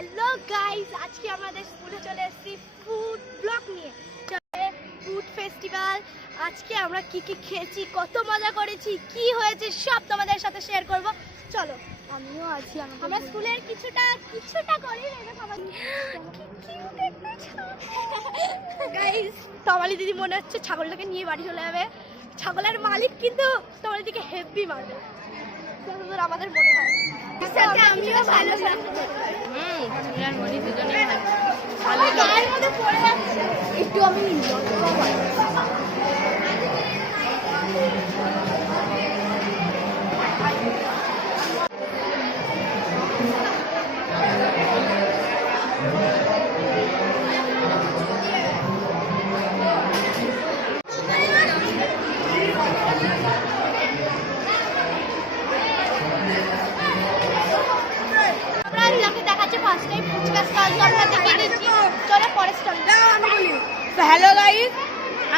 Hello guys, আজকে আমাদের স্কুলে চলে এসেছি ফুড ব্লগ নিয়ে। Food festival. আজকে আমরা কি কি খেয়েছি, কত মজা করেছি, কি হয়েছে সব তোমাদের সাথে শেয়ার করব। চলো, আমিও আছি। আমরা স্কুলের কিছুটা করি গাইস। তমালি দিদি মনে হচ্ছে ছাগলটাকে নিয়ে বাড়ি চলে যাবে। ছাগলের মালিক কিন্তু তমালি দিকে হেভি মারবে, আমাদের মনে হয়। আমিও ভালো একটু আমি হ্যালো গাইস,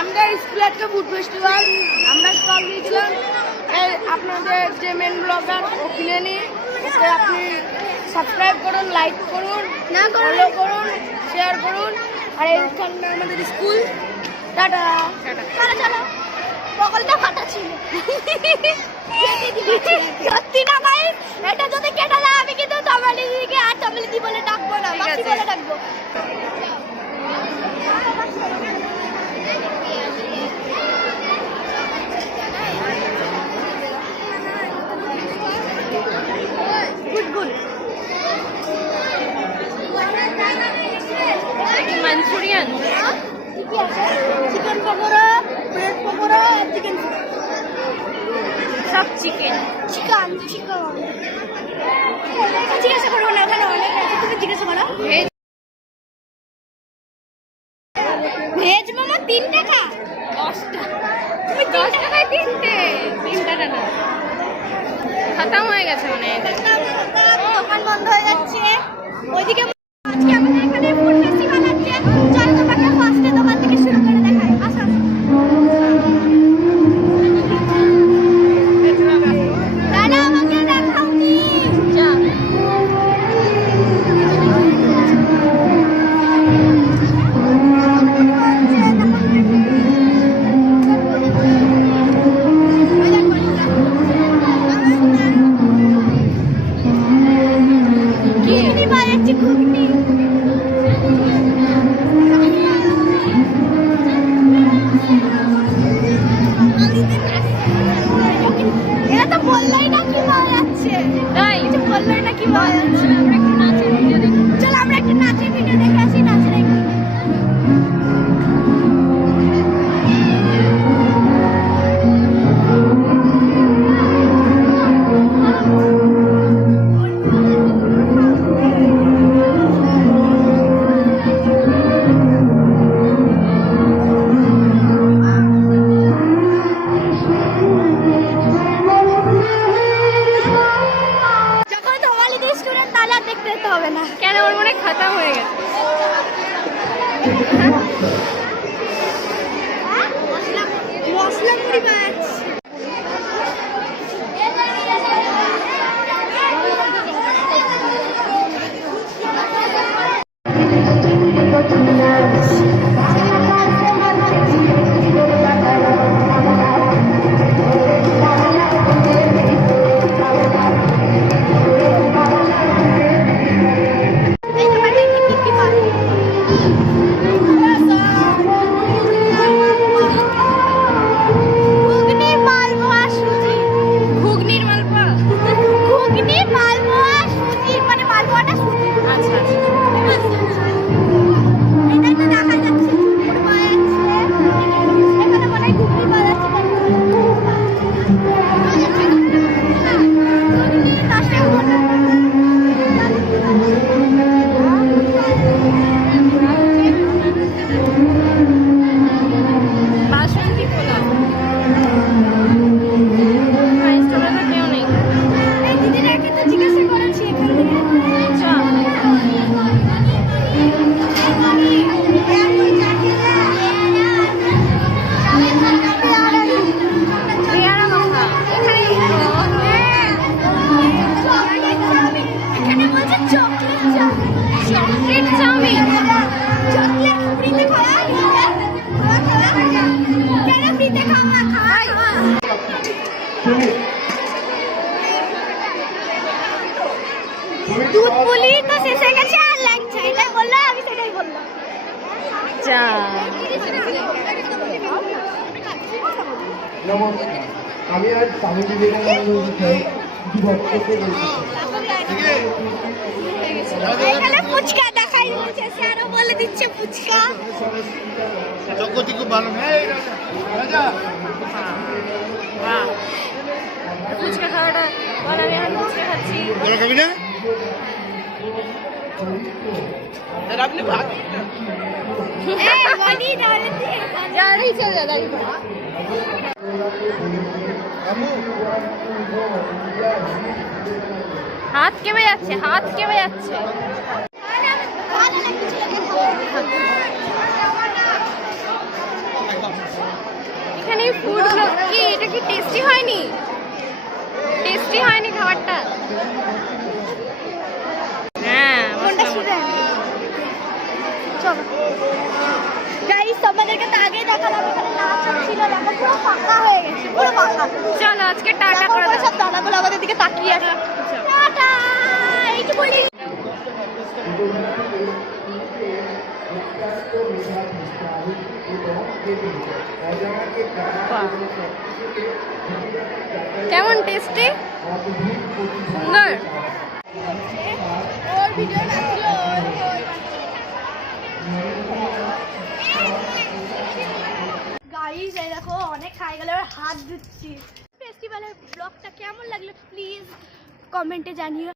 আমরা স্কুলে একটা ফুড ফেস্টিভ্যাল আমরা স্টল দিয়েছিলাম। আপনাদের যে মেন ব্লগার ওখানে নিয়ে আপনি সাবস্ক্রাইব করুন, লাইক করুন, ফলো করুন, শেয়ার করুন। আর এইখানে আমাদের স্কুল। টাটা চলো। বগলটা ফাটা ছিল সত্যি না গাইস, এটা যদি কেটে যায় আমি কিন্তু তমালি দিদিকে আর তমালি দি বলে ডাকবো না, মাসি বলে ডাকবো। Manchurian, chicken pakora, bread pakora, chicken সব চিকেন। জিজ্ঞাসা করবো না, ওখানে অনেক আছে, তুমি জিজ্ঞাসা করো। ভেজ মোমো 3 টাকা 10টা। তুমি 10 টাকায় 3টে। 3 টাকা না, খতম হয়ে গেছে মানে। দোকান বন্ধ হয়ে যাচ্ছে ওইদিকে। আজকে আমাদের এখানে ফুড ফেস্টিভ্যাল আছে। চলো তোমাকে ফার্স্টে দোকান থেকে শুরু করে দেখাই। আসো। দাদা আমাকে দেখাও কি? এরা তো বললেই না কি পাওয়া যাচ্ছে। তাই কিছু বললেই না কি পাওয়া যাচ্ছে। আমরা একটু নাচের ভিডিও দেখি। চলো আমরা একটা নাচের ভিডিও দেখে আসি। নাচের দেখতে হবে না কেন, ওর মনে খতম হয়ে গেছে। মশলা মুড়ি মাছ। দুধ পুলি তো শেষ হয়ে গেছে আর ল্যাংচা, এটাই বললো, আমি সেটাই বললাম। চা নমস্কার, আমি আজ স্বামী বিবেকানন্দ বিষয়ে কিছু বক্তব্য বলছি। এখানে ফুচকা দেখাই দিচ্ছে, স্যারও বলে দিচ্ছে ফুচকা। জগতি খুব ভালো নেই রাজা ফুচকা খাওয়াটা বল, আমি এখন ফুচকা খাচ্ছি। তোরা খাবি না আপনি ভাত দাঁড়িয়ে চলে দাঁড়িয়ে হাত কেমে যাচ্ছে, হাত কেমে যাচ্ছে। এখানে ফুডগুলো কি, এটা কি টেস্টি হয়নি? টেস্টি হয়নি খাবারটা? হ্যাঁ কোনটা স্টুডেন্ট? চলো গাইস, তোমাদেরকে তো আগেই দেখালাম, এখানে নাচ ছিল, দেখো পুরো ফাঁকা হয়ে গেছে, পুরো ফাঁকা। চলো আজকে টাটা দেখো করে পুরো দাও। সব দাদাগুলো আমাদের দিকে তাকিয়ে আছে। টাটা, এই কি বলি। কেমন টেস্টি? সুন্দর। ওর ভিডিও নাচছিল, গাইস এই দেখো অনেক খাই গেলে হাত ধুচ্ছি। ফেস্টিভ্যালের ব্লগটা কেমন লাগলো প্লিজ কমেন্টে জানিও।